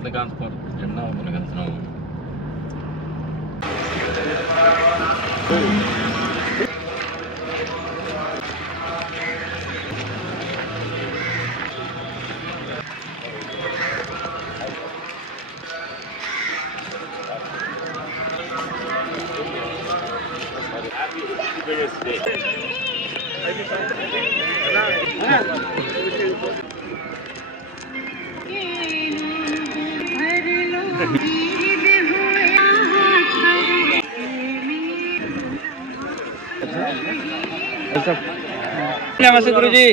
Krishnakanth park జెండా వెళ్తున్నాము. नमस्ते गुरुजी.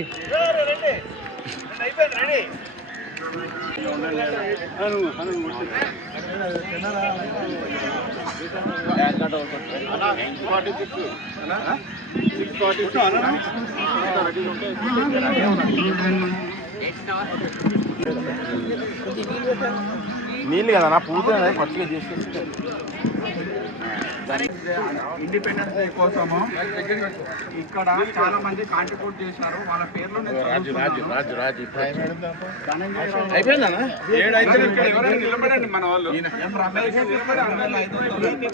నీళ్ళు కదా నా పూర్తి పచ్చిగా చేసుకొచ్చి ఇండిపెండెన్స్ డే కోసము ఇక్కడ చాలా మంది కాంట్రిబ్యూట్ చేశారు. వాళ్ళ పేర్లు నిలబడండి. మన వాళ్ళు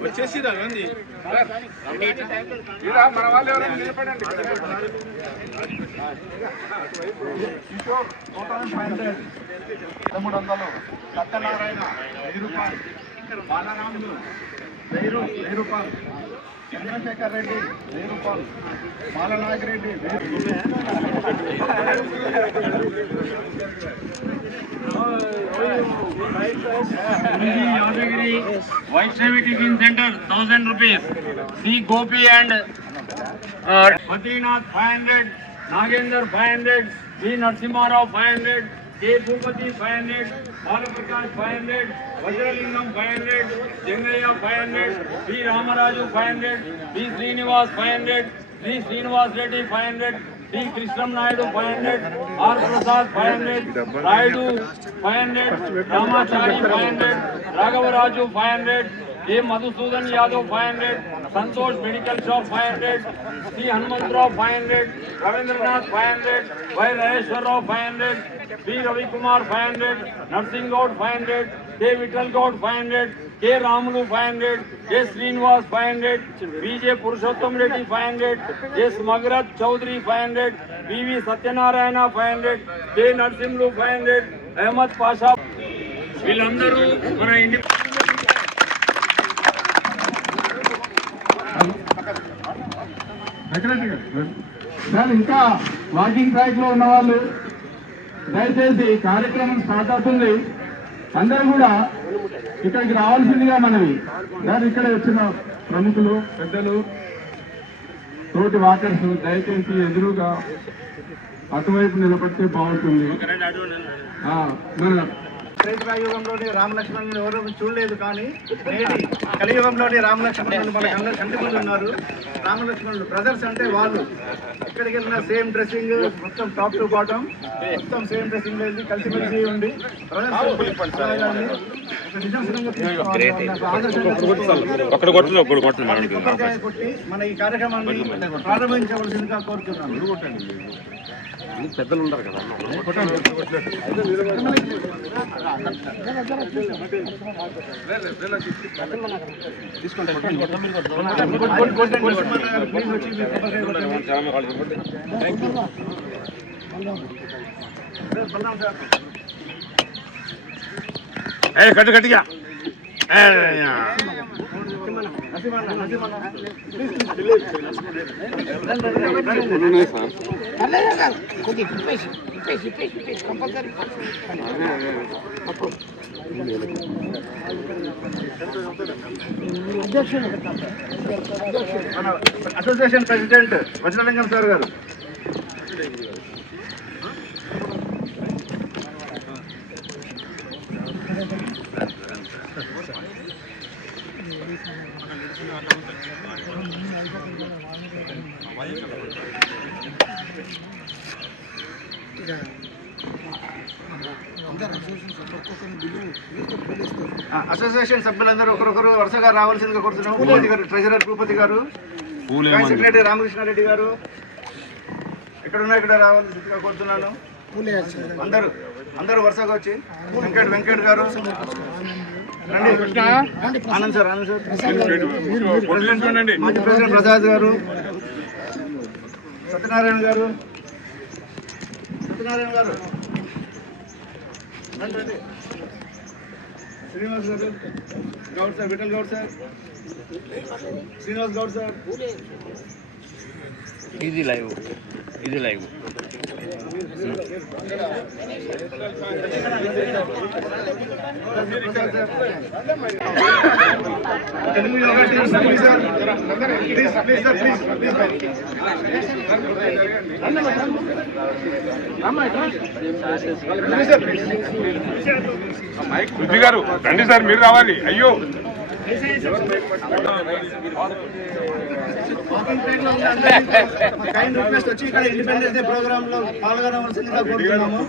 వచ్చేసి మన వాళ్ళు ఎవరైనా నిలబడండి. 300 సత్యనారాయణ 1000 రూపాయలు, బాలరాములు 1000 రూపాయలు, చంద్రశేఖర్ రెడ్డి 1000 రూపాయలు, Balanagi Reddy 1000. Yadagiri Vaishnavi Tiffin Center 1000 rupees. C Gopi and Badrinath 500, Nagender 500, B Narasimha Rao 500, K Bhupati 500, Balaprakash 500, Vajralingam 500, Jengaya 500, B Ramaraju 500, B Srinivas 500, C Srinivas Reddy 500, D Krishnam Naidu 500, R Prasad 500, Raidu 500, Ramachari 500, Raghavaraju 500, A Madhusudan Yadav 500, Santosh Medical Shop 500, C Hanumantrao 500, Ravindranath 500, Y Raheshwar Rao 500, B Ravi Kumar 500, Narsingh Gaud 500, K Vittal Gaud 500, K Ramulu 500, J Srinivas 500, BJ Purushottam Reddy 500, J Smagrat Chaudhary 500, BV Satyanarayana 500, K Narsimlu 500, Ahmad Pasha. వీళ్ళందరూ మన ఇండి sir ఇంకా walking track లో ఉన్న వాళ్ళు దయచేసి కార్యక్రమం start అవుతుంది. అందరూ కూడా ఇక్కడికి రావాల్సిందిగా మనవి. సార్ ఇక్కడ వచ్చిన ప్రముఖులు పెద్దలు తోటి వాకర్స్ దయచేసి ఎదురుగా అటువైపు నిలబడితే బాగుంటుంది. మన యుగంలోని రామలక్ష్మణుని ఎవరు చూడలేదు, కానీ నేటి కలియుగంలోని రామలక్ష్మణులు మనకు అందరూ కంటి ముందు ఉన్నారు. రామలక్ష్మణులు బ్రదర్స్ అంటే వాళ్ళు ఇక్కడికి వెళ్ళిన సేమ్ డ్రెస్సింగ్, మొత్తం టాప్ టు బాటమ్ మొత్తం సేమ్ డ్రెస్సింగ్ వెళ్ళి కలిసిమెలిసి ఉండి కొట్టి మన ఈ కార్యక్రమాన్ని ప్రారంభించవలసిందిగా కోరుతున్నాను. పెద్దలు ఉంటారు కదా కట్టు కట్టిగా అసోసియేషన్ ప్రెసిడెంట్ వజ్రలింగం సార్ గారు. అసోసియేషన్ సభ్యులందరూ ఒకరొకరు వరుసగా రావాల్సిందిగా కోరుతున్నాము. భూపతి గారు, ట్రెజరర్ భూపతి గారు, సెక్రటరీ రామకృష్ణారెడ్డి గారు ఎక్కడున్నా ఇక్కడ రావాల్సిందిగా కోరుతున్నాను. అందరూ అందరూ వరుసగా వచ్చి వెంకట్ గారు రండి. ఆనంద్ సార్ మాజీ ప్రెసిడెంట్ ప్రసాద్ గారు, సత్యనారాయణ గారు రండి. శ్రీనివాస్ గారు, Goud sir, Vithal Goud sir, Srinivas Goud sir. ఇది లైవ్ బుద్ధి గారు రండి సార్, మీరు రావాలి. అయ్యో కైండ్ రిక్వెస్ట్ వచ్చి ఇక్కడ ఇండిపెండెన్స్ డే ప్రోగ్రామ్ లో పాల్గొనవలసిందిగా కోరుతున్నాము.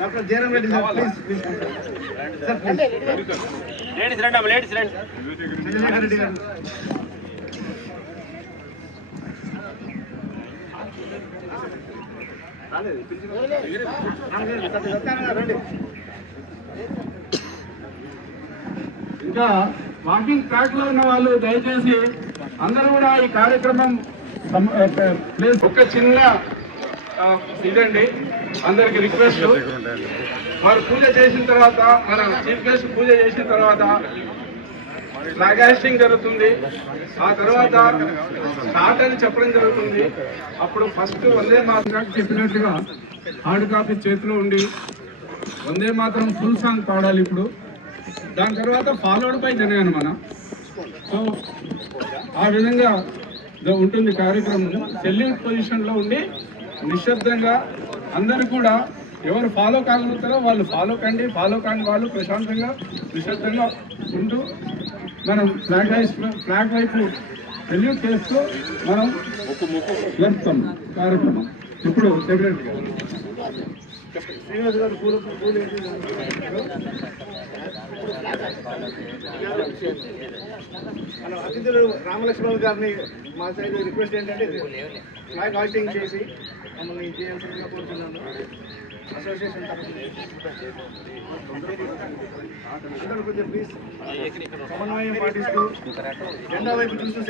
Doctor Jayaram Reddy sir, please sir, ladies రండి అమ్మ, లేడీస్ రండి. చంద్రశేఖర్ రెడ్డి గారు, రండి. ఇంకా వాకింగ్ ట్రాక్ లో ఉన్న వాళ్ళు దయచేసి అందరూ కూడా ఈ కార్యక్రమం ప్లేస్ ఒక చిన్న ఇదండి, అందరికి రిక్వెస్ట్. వారు పూజ చేసిన తర్వాత, మన చీఫ్ గెస్ట్ పూజ చేసిన తర్వాత ఫ్లాగ్ హాస్టింగ్ జరుగుతుంది. ఆ తర్వాత స్టార్ట్ అని చెప్పడం జరుగుతుంది. అప్పుడు ఫస్ట్ వందే మాతరం చెప్పినట్టుగా హార్డ్ కాపీ చేతిలో ఉండి వందే మాత్రం ఫుల్ సాంగ్ పాడాలి. ఇప్పుడు దాని తర్వాత ఫాలోడ్ బై జనగణమన. సో ఆ విధంగా ఉంటుంది కార్యక్రమం. సెల్యూట్ పొజిషన్లో ఉండి నిశ్శబ్దంగా అందరూ కూడా ఎవరు ఫాలో కాగలుగుతారో వాళ్ళు ఫాలో కాని వాళ్ళు ప్రశాంతంగా నిశ్శబ్దంగా ఉంటూ మనం ఫ్లాగ్ వైపు సెల్యూట్ చేస్తూ మనం జరుపుతాం కార్యక్రమం. ఇప్పుడు సెక్రటరీ గారు శ్రీనివాస్ గారు పూలు మన అతిథులు రామలక్ష్మణ్ గారిని మా సైడ్ రిక్వెస్ట్ ఏంటంటే ఫ్లాగ్ హాస్టింగ్ చేసి మమ్మల్ని చేయాల్సిందిగా కోరుతున్నాను. అసోసియేషన్ అందరూ కొంచెం ప్లీజ్ సమన్వయం పాటిస్తూ జెండా వైపు చూస్తూ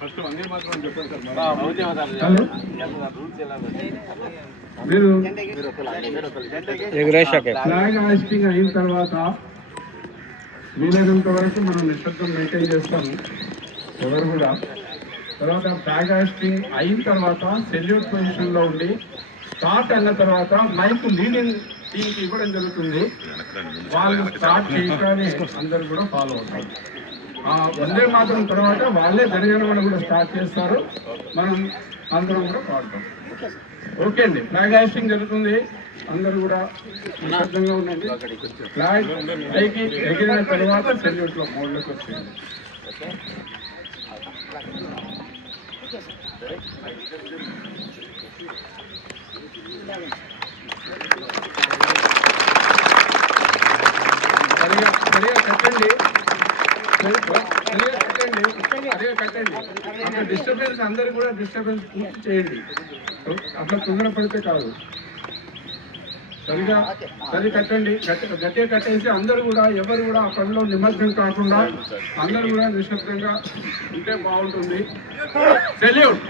ఫస్ట్ వందే మాత్రం చెప్పండి సార్. మీరు ఫ్లాగ్ హాస్టింగ్ అయిన తర్వాత వీలైనంత వరకు మనం నిశ్శబ్దం మెయింటైన్ చేస్తాము ఎవరు కూడా. తర్వాత ఫ్లాగ్ హాస్టింగ్ అయిన తర్వాత సెల్యూట్ పొజిషన్లో ఉండి స్టార్ట్ అన్న తర్వాత మైక్ లీడింగ్ టీంకి ఇవ్వడం జరుగుతుంది. వాళ్ళు స్టార్ట్ చేయగానే అందరూ కూడా ఫాలో అవుతారు. వందే మాత్రం తర్వాత వాళ్ళే జనగణమన కూడా స్టార్ట్ చేస్తారు. మనం అందరం కూడా పాడతాం. ఓకే అండి, ఫ్లాగ్ హాస్టింగ్ జరుగుతుంది. అందరూ కూడా నిశ్శబ్దంగా ఉండండి. ఫ్లాగ్ పైకి ఎగిరిన తర్వాత సెల్యూట్లో మోడ్లోకి వచ్చింది. సరిగా కట్టండి, కట్టండి. అక్కడ డిస్టర్బెన్స్ అందరూ కూడా డిస్టర్బెన్స్ పూర్తి చేయండి. అట్లా తొందరపడితే కాదు. సరిగా కట్టండి, గట్టిగా కట్టేసి అందరూ కూడా ఎవరు కూడా ఆ పనిలో నిమగ్నం కాకుండా అందరూ కూడా నిశ్శబ్దంగా ఉంటే బాగుంటుంది. సెల్యూట్.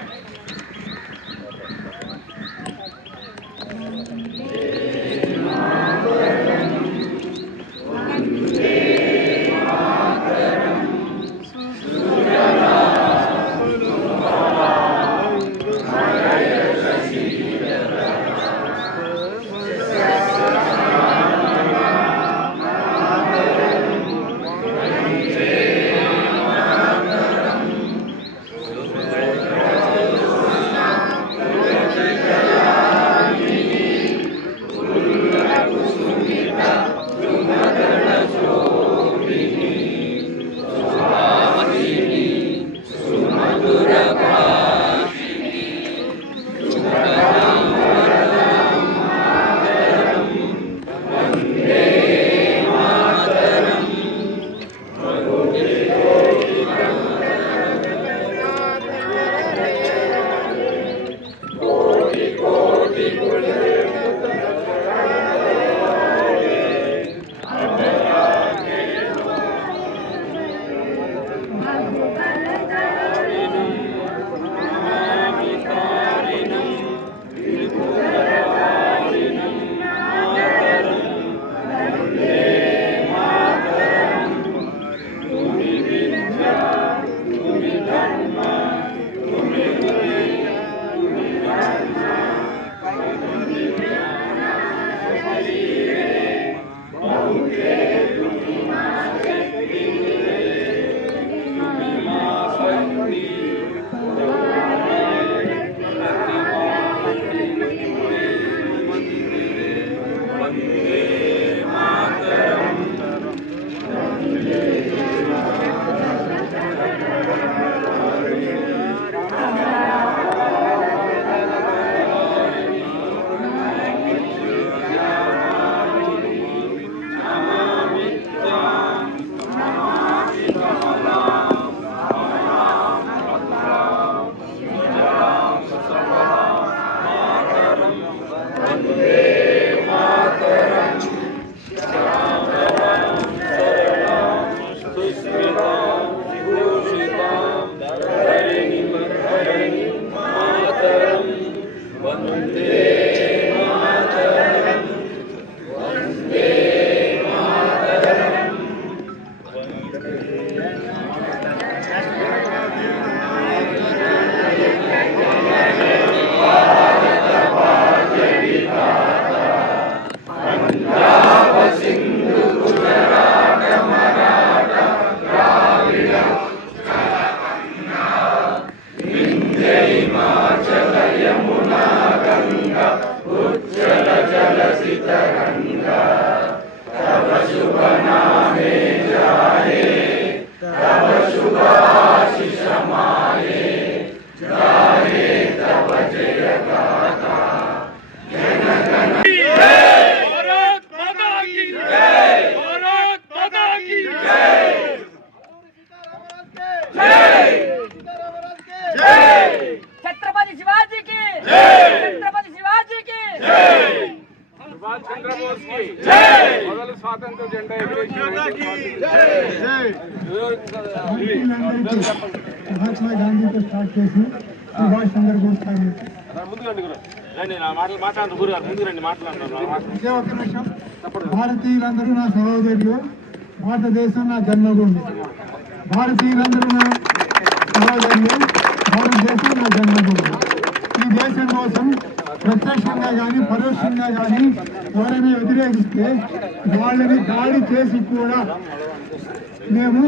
भारत माता की जय, भारत माता की जय, छत्रपति शिवाजी की छत्रपति शिवाजी की సుభాష్ చంద్రబోస్ కి జై. మొదలు స్వాతంత్ర జెండా మహాత్మా గాంధీతో స్టార్ట్ చేసి సుభాష్ చంద్రబోస్ గారు ఒకే ఒక్క నిమిషం. భారతీయులందరూ నా సహోదరులు, భారతదేశం నా జన్మభూమి. భారతీయులందరూ నా సహోదరులు, భారతదేశం నా జన్మభూమి. ఈ దేశం కోసం ప్రత్యక్షంగా కానీ పరోక్షంగా కానీ ఎవరైనా వ్యతిరేకిస్తే వాళ్ళని దాడి చేసి కూడా మేము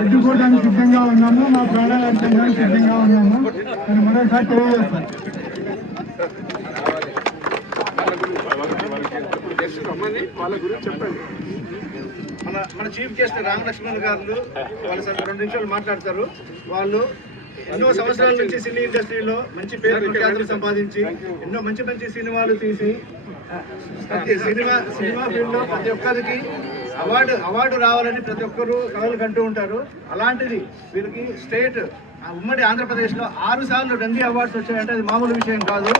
అడ్డుకోవడానికి సిద్ధంగా ఉన్నాము, మా ప్రాణాలు అడ్డుకోవడానికి సిద్ధంగా ఉన్నాము అని మరోసారి తెలియజేస్తాను. వాళ్ళ గురించి చెప్పండి. మన చీఫ్ గెస్ట్ రామలక్ష్మణ్ గారు వాళ్ళు 2 నిమిషాలు మాట్లాడతారు. వాళ్ళు ఎన్నో సంవత్సరాల నుంచి సినీ ఇండస్ట్రీలో మంచి పేరు ప్రఖ్యాతులు సంపాదించి ఎన్నో మంచి మంచి సినిమాలు తీసి సినిమా ఫీల్డ్ లో ప్రతి ఒక్కరికి అవార్డు రావాలని ప్రతి ఒక్కరు కలలు కంటూ ఉంటారు. అలాంటిది వీరికి స్టేట్ ఉమ్మడి ఆంధ్రప్రదేశ్లో 6 సార్లు నంది అవార్డ్స్ వచ్చాయంటే అది మామూలు విషయం కాదు.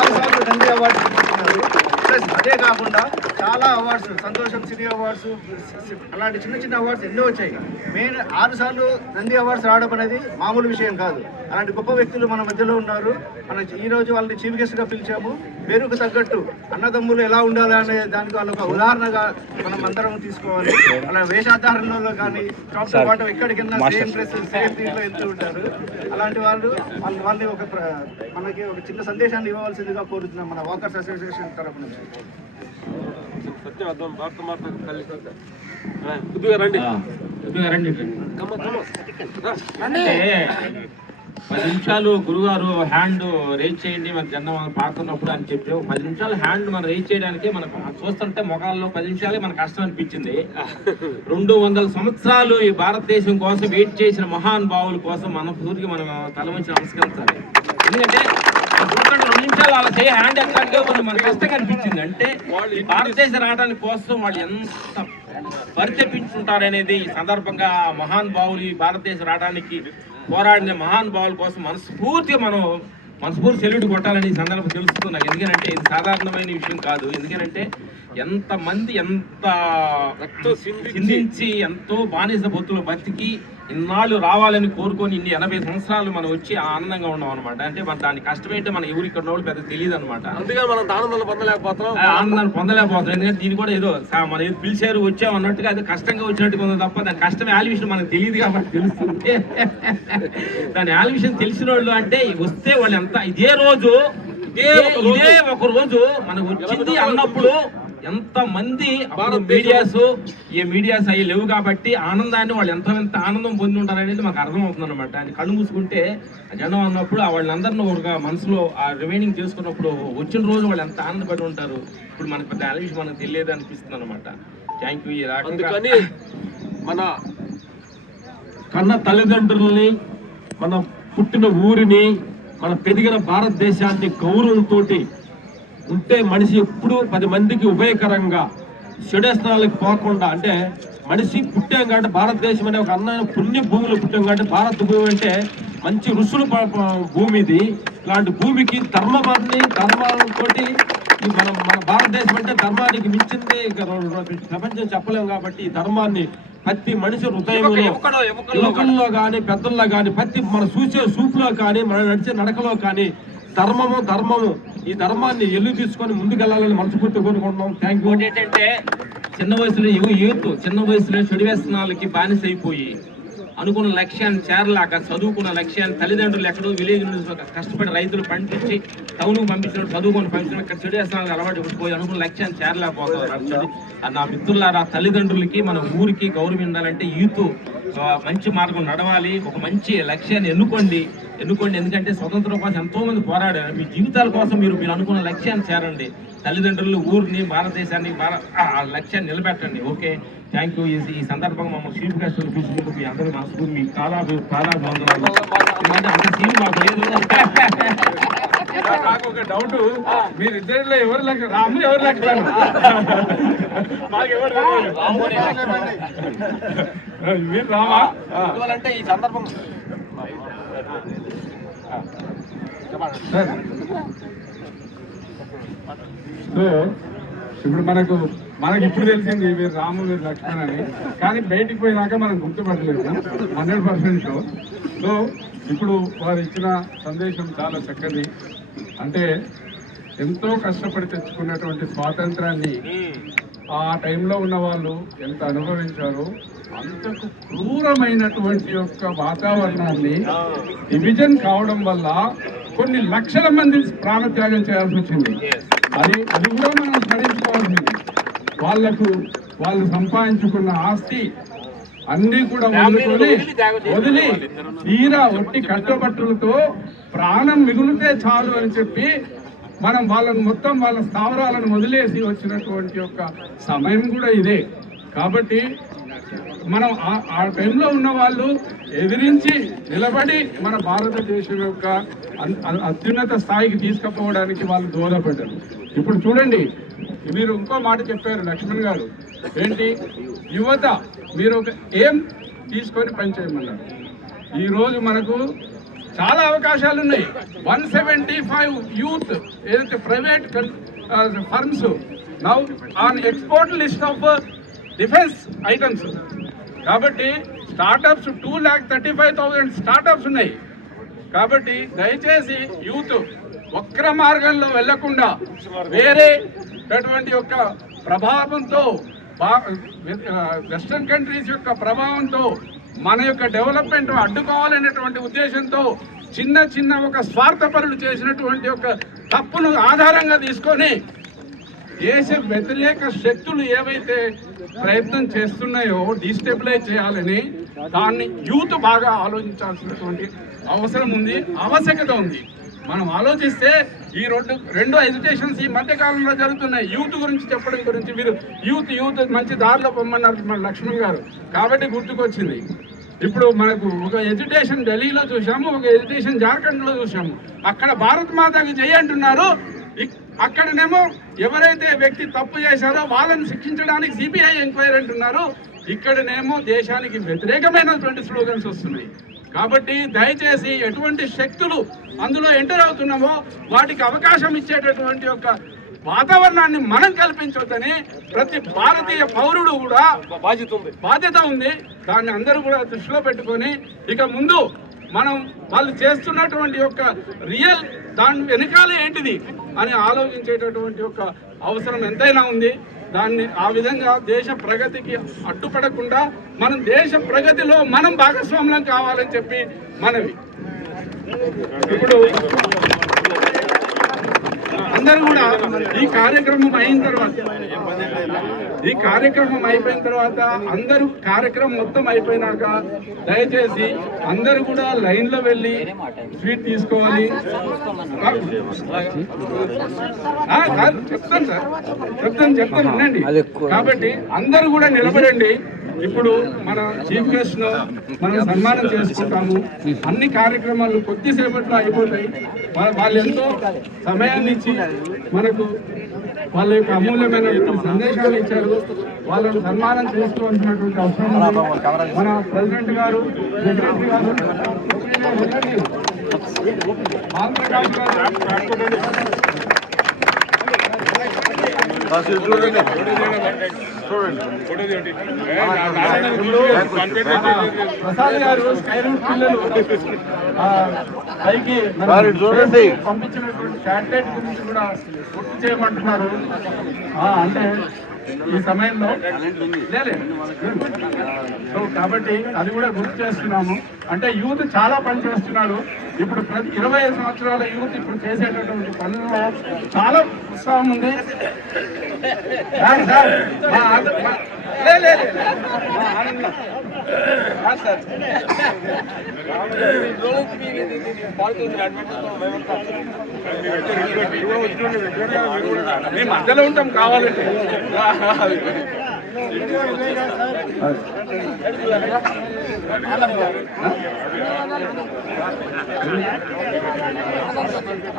6 సార్లు నంది అవార్డ్స్ తీసుకున్నారు. ప్లస్ అదే కాకుండా చాలా అవార్డ్స్, సంతోషం సినీ అవార్డ్స్, అలాంటి చిన్న చిన్న అవార్డ్స్ ఎన్నో వచ్చాయి. మెయిన్ 6 సార్లు నంది అవార్డ్స్ రావడం అనేది మామూలు విషయం కాదు. అలాంటి గొప్ప వ్యక్తులు మన మధ్యలో ఉన్నారు. ఈ రోజు వాళ్ళని చీఫ్ గెస్ట్ గా పిలిచాము. పేరుకు తగ్గట్టు అన్నదమ్ములు ఎలా ఉండాలి అనే దానికి వాళ్ళు ఒక ఉదాహరణగా మనం అందరం తీసుకోవాలి. అలా వేషాధారణలో కానీ టాప్ టు బాటం ఎక్కడికైనా సేమ్ డ్రెస్ సేమ్ దీంట్లో వెళ్తూ ఉంటారు. అలాంటి వాళ్ళని మనకి ఒక చిన్న సందేశాన్ని ఇవ్వవలసిందిగా కోరుతున్నాం మన వాకర్స్ అసోసియేషన్ తరఫు నుంచి. అంటే 10 నిమిషాలు గురుగారు హ్యాండ్ రేజ్ చేయండి మన జెండా మనం పాడుతున్నప్పుడు అని చెప్పి 10 నిమిషాలు హ్యాండ్ మనం రేజ్ చేయడానికి మనకు చూస్తుంటే మొఖాల్లో 10 నిమిషాలే మనకు కష్టం అనిపించింది. 200 సంవత్సరాలు ఈ భారతదేశం కోసం వెయిట్ చేసిన మహాన్ భావుల కోసం మన పూర్తిగా మనం తల వంచి నమస్కరించాలి. ఎందుకంటే 2 నిమిషాలు అలా చేయ హ్యాండ్ ఎక్కడికే మనకు కష్టంగా అనిపించింది. అంటే ఈ భారతదేశం రావడానికి కోసం వాళ్ళు ఎంత పరితపించుంటారనేది ఈ సందర్భంగా మహాన్ భావులు ఈ భారతదేశం రావడానికి పోరాడిన మహాన్ భావుల కోసం మనస్ఫూర్తి సెల్యూట్ కొట్టాలని ఈ సందర్భం తెలుస్తున్నారు. ఎందుకంటే ఇది సాధారణమైన విషయం కాదు. ఎందుకంటే ఎంతమంది ఎంత చిందించి ఎంతో బానిస బొత్తులు బతికి ఇన్నాళ్ళు రావాలని కోరుకొని ఇన్ని 80 సంవత్సరాలు మనం వచ్చి ఆనందంగా ఉన్నాం అనమాట. అంటే మన దాని కష్టమేంటే మన ఎవరు ఇక్కడ వాళ్ళు పెద్ద తెలియదు అనమాట. అందుకని మనం ఆనందాన్ని పొందలేకపోతున్నాం. ఎందుకంటే దీన్ని కూడా ఏదో మన ఏదో పిలిచారు వచ్చాం అన్నట్టుగా అది కష్టంగా వచ్చినట్టుగా ఉంది తప్ప దాని కష్టం ఆల్విషన్ మనకు తెలియదు కాబట్టి తెలుస్తుంది. దాని ఆల్విషన్ తెలిసిన వాళ్ళు అంటే వస్తే వాళ్ళు ఎంత ఇదే రోజు ఇదే ఒక రోజు మనకు వచ్చింది అన్నప్పుడు ఎంత మంది మీడియాస్ అవి లేవు కాబట్టి ఆనందాన్ని వాళ్ళు ఎంత ఆనందం పొంది ఉంటారు అనేది మాకు అర్థమవుతుంది అనమాట. అది కళ్ళు మూసుకుంటే జనం అన్నప్పుడు వాళ్ళందరినీ ఒక మనసులో ఆ రిమైనింగ్ చేసుకున్నప్పుడు వచ్చిన రోజు వాళ్ళు ఎంత ఆనందపడి ఉంటారు. ఇప్పుడు మనకు పెద్ద విషయం మనకు తెలియదు అనిపిస్తుంది అనమాట. Thank you. అందుకని మన కన్న తల్లిదండ్రులని, మన పుట్టిన ఊరిని, మన పెరిగిన భారతదేశాన్ని గౌరవంతో ఉంటే మనిషి ఎప్పుడు 10 మందికి ఉపయోగకరంగా చెడేస్తనాలకు పోకుండా, అంటే మనిషి పుట్టాం కాబట్టి భారతదేశం అనే ఒక అన్న పుణ్య భూమిలో పుట్టాం కాబట్టి భారత భూమి అంటే మంచి ఋషుల భూమి ఇది. ఇలాంటి భూమికి ధర్మంతో మన భారతదేశం అంటే ధర్మానికి మించింది ప్రపంచం చెప్పలేము. కాబట్టి ఈ ధర్మాన్ని ప్రతి మనిషి హృదయంలో, యువకుల్లో కానీ పెద్దల్లో కానీ, ప్రతి మన చూసే చూపులో కానీ, మన నడిచే నడకలో కానీ ధర్మము ఈ ధర్మాన్ని ఎల్లు తీసుకొని ముందుకెళ్లాలని మనస్ఫూర్తి కోరుకుంటున్నాం. Thank you. ఏంటంటే చిన్న వయసులో చిన్న వయసులో చెడు వ్యసనాలకి బానిస అయిపోయి అనుకున్న లక్ష్యాన్ని చేరలేక చదువుకున్న లక్ష్యాన్ని తల్లిదండ్రులు ఎక్కడో విలేజ్ నుంచి కష్టపడి రైతులు పండించి టౌన్కు పంపించడం, చదువుకొని పంపించడం, ఇక్కడ చెడు వ్యసనాలకు అలవాటు పోయి అనుకున్న లక్ష్యాన్ని చేరలేకపోతున్నారు. నా మిత్రులారా, తల్లిదండ్రులకి మన ఊరికి గౌరవం ఉండాలంటే యూత్ మంచి మార్గం నడవాలి. ఒక మంచి లక్ష్యాన్ని ఎన్నుకోండి. ఎందుకంటే స్వతంత్రం కోసం ఎంతో మంది పోరాడారు. మీ జీవితాల కోసం మీరు అనుకున్న లక్ష్యాన్ని చేరండి. తల్లిదండ్రులు, ఊరిని, భారతదేశాన్ని ఆ లక్ష్యాన్ని నిలబెట్టండి. Okay, thank you. ఈ సందర్భంగా మమ్మల్ని చీఫ్ గెస్ట్ పిలిచినందుకు మీ అందరూ నా స్కూల్ మీ చాలా వందనాలు. అంత సీన్ మాకు లేదు. నాకు ఒక డౌట్, మీరిద్దరిలో ఎవరు లెక్క రాము, ఎవరు లెక్క మాకెవరు మీరు రామా? అంటే ఈ సందర్భం సో ఇప్పుడు మనకు ఇప్పుడు తెలిసింది వీరు రాము, వీరు లక్ష్మణ్ అని. కానీ బయటికి పోయినాక మనం గుర్తుపట్టలేదు 100% షో. సో ఇప్పుడు వారు ఇచ్చిన సందేశం చాలా చక్కది. అంటే ఎంతో కష్టపడి తెచ్చుకున్నటువంటి స్వాతంత్రాన్ని ఆ టైంలో ఉన్న వాళ్ళు ఎంత అనుభవించారో, అంతకు క్రూరమైనటువంటి యొక్క వాతావరణాన్ని డివిజన్ కావడం వల్ల కొన్ని లక్షల మంది ప్రాణత్యాగం చేయాల్సి వచ్చింది. అది కూడా మనం స్మరించుకోవాల్సింది. వాళ్ళు సంపాదించుకున్న ఆస్తి అన్ని కూడా వదిలి తీరా ఒట్టి కట్టుబట్టులతో ప్రాణం మిగులుతే చాలు అని చెప్పి మనం వాళ్ళ స్థావరాలను వదిలేసి వచ్చినటువంటి యొక్క సమయం కూడా ఇదే. కాబట్టి మనం ఆ టైంలో ఉన్న వాళ్ళు ఎదిరించి నిలబడి మన భారతదేశం యొక్క అత్యున్నత స్థాయికి తీసుకుపోవడానికి వాళ్ళు దోహదపడ్డారు. ఇప్పుడు చూడండి, మీరు ఇంకో మాట చెప్పారు లక్ష్మణ్ గారు, ఏంటి యువత మీరు ఒక ఏం తీసుకొని పనిచేయమన్నారు. ఈరోజు మనకు చాలా అవకాశాలు ఉన్నాయి. 175 యూత్ ఏదైతే private firms now on export list of defence items. కాబట్టి స్టార్టప్స్ 2,35,000 స్టార్టప్స్ ఉన్నాయి. కాబట్టి దయచేసి యూత్ వక్ర మార్గంలో వెళ్లకుండా వేరేటువంటి యొక్క ప్రభావంతో, వెస్టర్న్ కంట్రీస్ యొక్క ప్రభావంతో మన యొక్క డెవలప్మెంట్ అడ్డుకోవాలనేటువంటి ఉద్దేశంతో చిన్న ఒక స్వార్థపరులు చేసినటువంటి ఒక తప్పును ఆధారంగా తీసుకొని దేశ వ్యతిరేక శక్తులు ఏవైతే ప్రయత్నం చేస్తున్నాయో డిస్టెబిలైజ్ చేయాలని, దాన్ని యూత్ బాగా ఆలోచించాల్సినటువంటి అవసరం ఉంది, ఆవశ్యకత ఉంది. మనం ఆలోచిస్తే ఈ రెండు ఎడ్యుకేషన్స్ ఈ మధ్య కాలంలో జరుగుతున్నాయి. యూత్ గురించి చెప్పడం గురించి మీరు యూత్ మంచి దారిలో పొమ్మన్నారు మన లక్ష్మణ్ గారు, కాబట్టి గుర్తుకొచ్చింది. ఇప్పుడు మనకు ఒక ఎడ్యుకేషన్ ఢిల్లీలో చూసాము, ఒక ఎడ్యుకేషన్ జార్ఖండ్లో చూసాము. అక్కడ భారత్ మాతాకి జై అంటున్నారు, అక్కడనేమో ఎవరైతే వ్యక్తి తప్పు చేశారో వాళ్ళని శిక్షించడానికి సిబిఐ ఎంక్వైరీ అంటున్నారు. ఇక్కడనేమో దేశానికి వ్యతిరేకమైనటువంటి స్లోగన్స్ వస్తున్నాయి. కాబట్టి దయచేసి ఎటువంటి శక్తులు అందులో ఎంటర్ అవుతున్నామో వాటికి అవకాశం ఇచ్చేటటువంటి యొక్క వాతావరణాన్ని మనం కల్పించొద్దని ప్రతి భారతీయ పౌరుడు కూడా బాధ్యత ఉంది. దాన్ని అందరూ కూడా దృష్టిలో పెట్టుకొని ఇక ముందు మనం వాళ్ళు చేస్తున్నటువంటి యొక్క రియల్ దాని వెనకాల ఏంటిది అని ఆలోచించేటటువంటి యొక్క అవసరం ఎంతైనా ఉంది. దాన్ని ఆ విధంగా దేశ ప్రగతికి అడ్డుపడకుండా మనం దేశ ప్రగతిలో మనం భాగస్వామ్యం కావాలని చెప్పి మనవి. ఇప్పుడు అందరూ కూడా ఈ కార్యక్రమం అయిపోయిన తర్వాత అందరూ కార్యక్రమం మొత్తం అయిపోయినాక దయచేసి అందరూ కూడా లైన్ లో వెళ్ళి స్వీట్ తీసుకోవాలి. చెప్తాను ఉండండి. కాబట్టి అందరూ కూడా నిలబడండి. ఇప్పుడు మన చీఫ్ గెస్ట్ ను మనం సన్మానం చేసుకుంటాము. అన్ని కార్యక్రమాలు కొద్దిసేపట్లో అయిపోతాయి. వాళ్ళు ఎంతో సమయాన్ని ఇచ్చి మనకు వాళ్ళ యొక్క అమూల్యమైన సందేశాలు ఇచ్చారు. వాళ్ళని సన్మానం చేసుకోవాల్సినటువంటి అవసరం ఉంది. మన ప్రెసిడెంట్ గారు, సెక్రటరీ గారు, ఆంధ్రప్రకాష్ గారు, ప్రసాద్ గారు, స్కైరూట్ పిల్లలు పైకి చూడండి పంపించినటువంటి శాటిలైట్ గురించి కూడా గుర్తు చేయమంటున్నారు. అంటే ఈ సమయంలో సో కాబట్టి అది కూడా గుర్తు చేస్తున్నాము. అంటే యూత్ చాలా పని చేస్తున్నారు. ఇప్పుడు ప్రతి 25 సంవత్సరాల యూత్ ఇప్పుడు చేసేటటువంటి పనుల్లో చాలా ఉత్సాహం ఉంది. మేము మధ్యలో ఉంటాం కావాలంటే.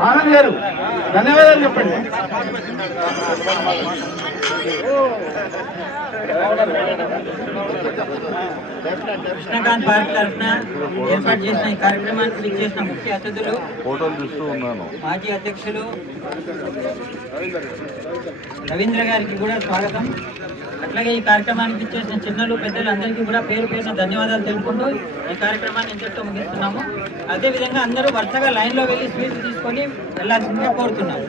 ఆనంద్ గారు ధన్యవాదాలు చెప్పండి. కృష్ణకాంత్ పార్క్ తరఫున ఏర్పాటు చేసిన ఈ కార్యక్రమానికి విచ్చేసిన ముఖ్య అతిథులు ఫోటోలు చూస్తూ ఉన్నాను. మాజీ అధ్యక్షులు రవీంద్ర గారికి కూడా స్వాగతం. అట్లాగే ఈ కార్యక్రమానికి విచ్చేసిన చిన్నలు పెద్దలు అందరికీ కూడా పేరు పేరున ధన్యవాదాలు తెలుపుకుంటూ ఈ కార్యక్రమాన్ని ఇంతటితో ముగిస్తున్నాము. అదేవిధంగా అందరూ వరుసగా లైన్లో వెళ్ళి స్వీట్లు తీసుకొని వెళ్ళాల్సిందిగా కోరుతున్నాము.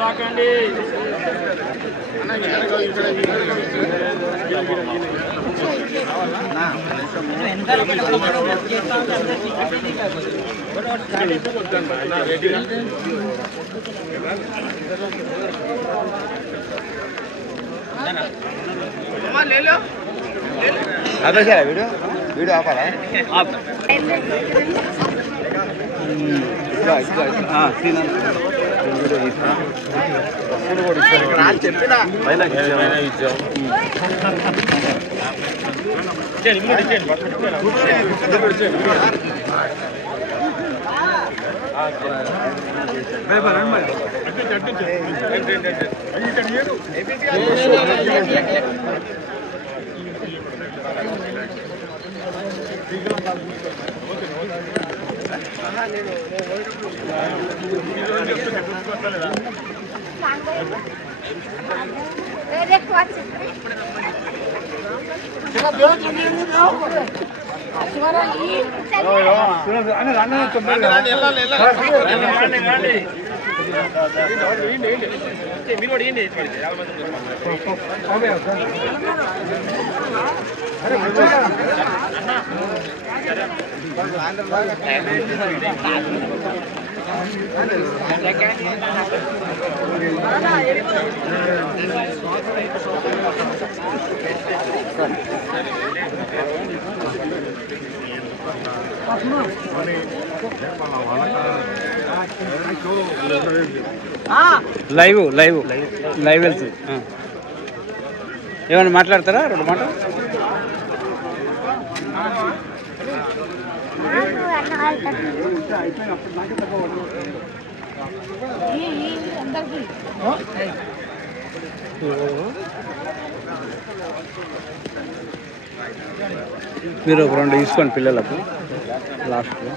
రాకండి. Video video ఆపాలా? లైవ్ వెళ్తుంది. ఏమైనా మాట్లాడతారా? 2 మాటలు. మీరు ఒక 2 తీసుకోండి పిల్లలకు లాస్ట్లో.